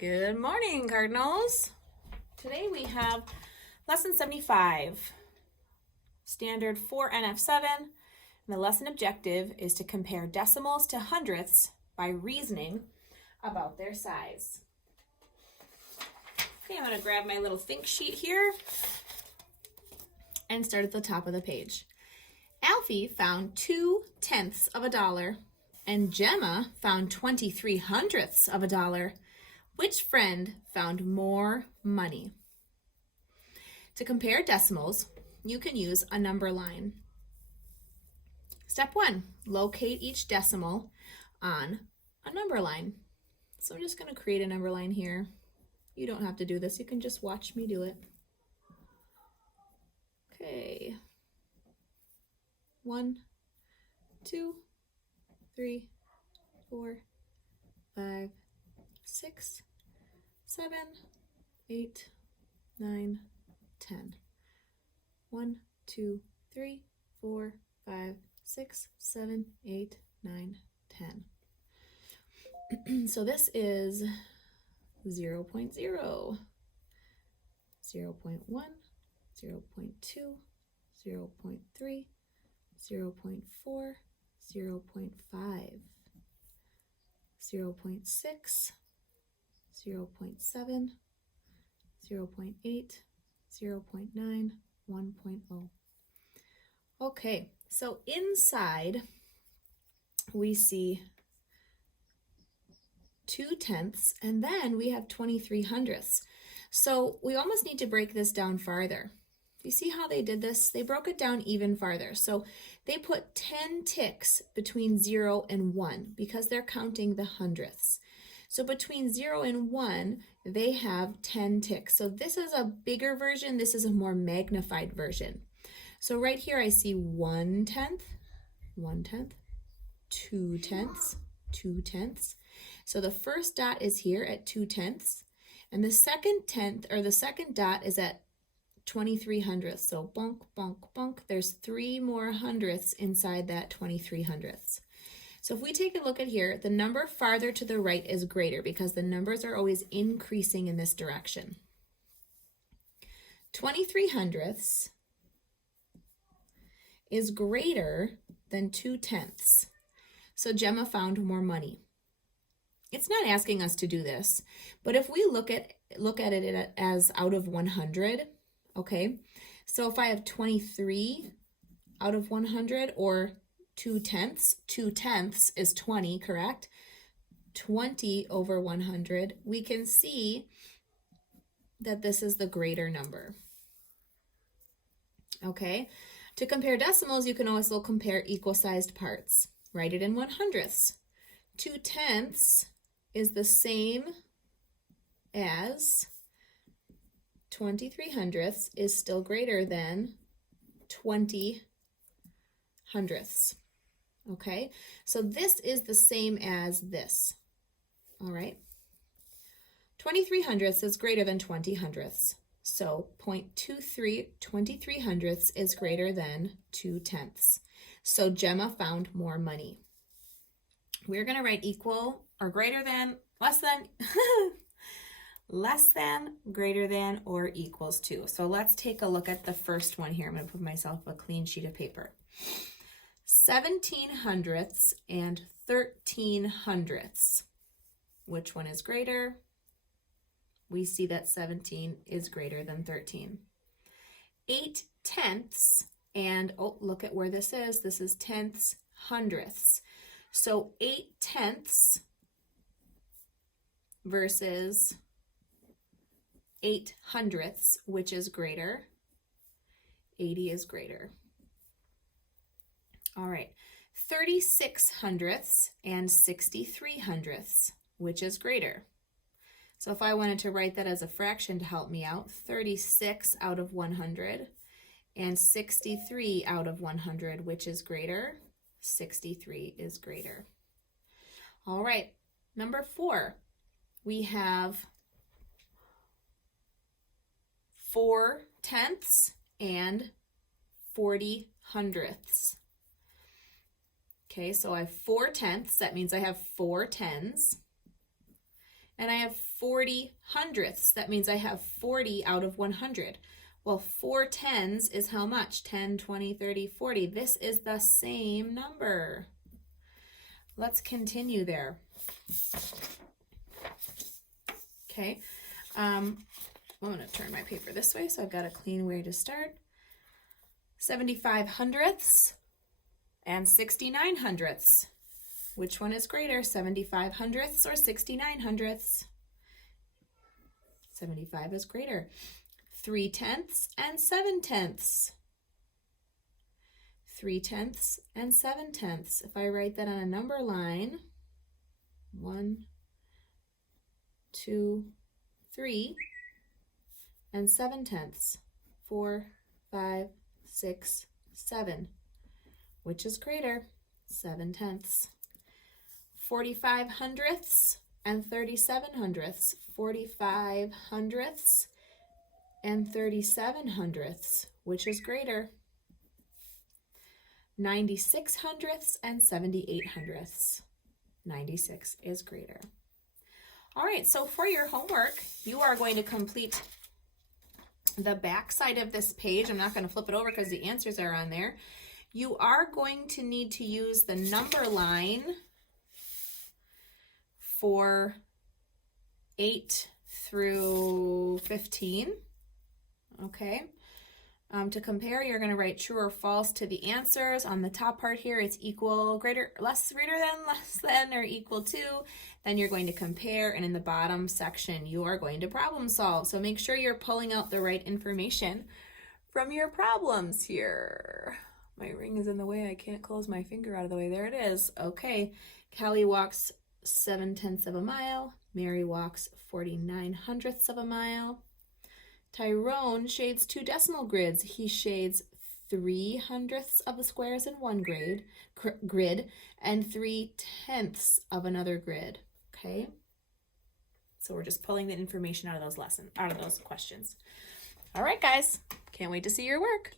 Good morning, Cardinals. Today we have lesson 75, standard 4.NF.7, and the lesson objective is to compare decimals to hundredths by reasoning about their size. Okay, I'm going to grab my little think sheet here and start at the top of the page. Alfie found 2/10ths of a dollar and Gemma found 23 hundredths of a dollar. Which friend found more money? To compare decimals, you can use a number line. Step 1, locate each decimal on a number line. So I'm just going to create a number line here. You don't have to do this, you can just watch me do it. Okay. 1, 2, 3, 4, 5, 6, 7, 8, 9, 10. 1, 2, 3, 4, 5, 6, 7, 8, 9, 10. So this is 0.0, 0.1, 0.2, 0.3, 0.4, 0.5, 0.6, 0.7, 0.8, 0.9, 1.0. Okay, so inside we see 2/10ths and then we have 23 hundredths. So we almost need to break this down farther. You see how they did this? They broke it down even farther. So they put 10 ticks between 0 and 1 because they're counting the hundredths. So between 0 and 1, they have 10 ticks. So this is a bigger version. This is a more magnified version. So right here I see 1/10, 1/10, 2/10, 2/10. So the first dot is here at 2/10, and the second tenth or the second dot is at 23 hundredths. So bonk, bonk, bonk. There's 3 more hundredths inside that 23 hundredths. So if we take a look at here, the number farther to the right is greater because the numbers are always increasing in this direction. 23 hundredths is greater than 2/10ths. So Gemma found more money. It's not asking us to do this, but if we look at it as out of 100, okay? So if I have 23 out of 100 or 2/10ths, 2/10ths is 20, correct? 20 over 100, we can see that this is the greater number. Okay? To compare decimals, you can also compare equal-sized parts. Write it in 100ths. 2/10ths is the same as 23 hundredths is still greater than 20 hundredths. Okay, so this is the same as this. All right, 23 hundredths is greater than 20 hundredths. So 0.23 23 hundredths is greater than 2/10ths. So Gemma found more money. We're going to write equal or greater than, less than, less than, greater than, or equals to. So let's take a look at the first one here. I'm going to put myself a clean sheet of paper. 17 hundredths and 13 hundredths. Which one is greater? We see that 17 is greater than 13. 8/10ths and, oh, look at where this is. This is tenths, hundredths. So 8/10ths versus 8 hundredths, which is greater? 80 is greater. All right, 36 hundredths and 63 hundredths, which is greater? So if I wanted to write that as a fraction to help me out, 36 out of 100 and 63 out of 100, which is greater? 63 is greater. All right, number 4, we have 4/10ths and 40 hundredths. Okay, so I have 4/10ths. That means I have 4 tens. And I have 40 hundredths. That means I have 40 out of 100. Well, 4 tens is how much? 10, 20, 30, 40. This is the same number. Let's continue there. Okay. I'm going to turn my paper this way so I've got a clean way to start. 75 hundredths and 69 hundredths. Which one is greater, 75 hundredths or 69 hundredths? 75 is greater. 3 tenths and 7 tenths. 3 tenths and 7 tenths. If I write that on a number line, 1, 2, 3, and 7 tenths. 4, 5, 6, 7. Which is greater? 7 tenths. 45 hundredths and 37 hundredths. 45 hundredths and 37 hundredths. Which is greater? 96 hundredths and 78 hundredths. 96 is greater. All right, so for your homework, you are going to complete the back side of this page. I'm not going to flip it over because the answers are on there. You are going to need to use the number line for 8 through 15. Okay. To compare, you're going to write true or false to the answers. On the top part here, it's equal, greater, less, greater than, less than, or equal to. Then you're going to compare, and in the bottom section, you are going to problem solve. So make sure you're pulling out the right information from your problems here. My ring is in the way. I can't close my finger out of the way. There it is. Okay. Callie walks 7 tenths of a mile. Mary walks 49 hundredths of a mile. Tyrone shades 2 decimal grids. He shades 3 hundredths of the squares in one grid and 3 tenths of another grid. Okay, so we're just pulling the information out of those questions. All right, guys, can't wait to see your work.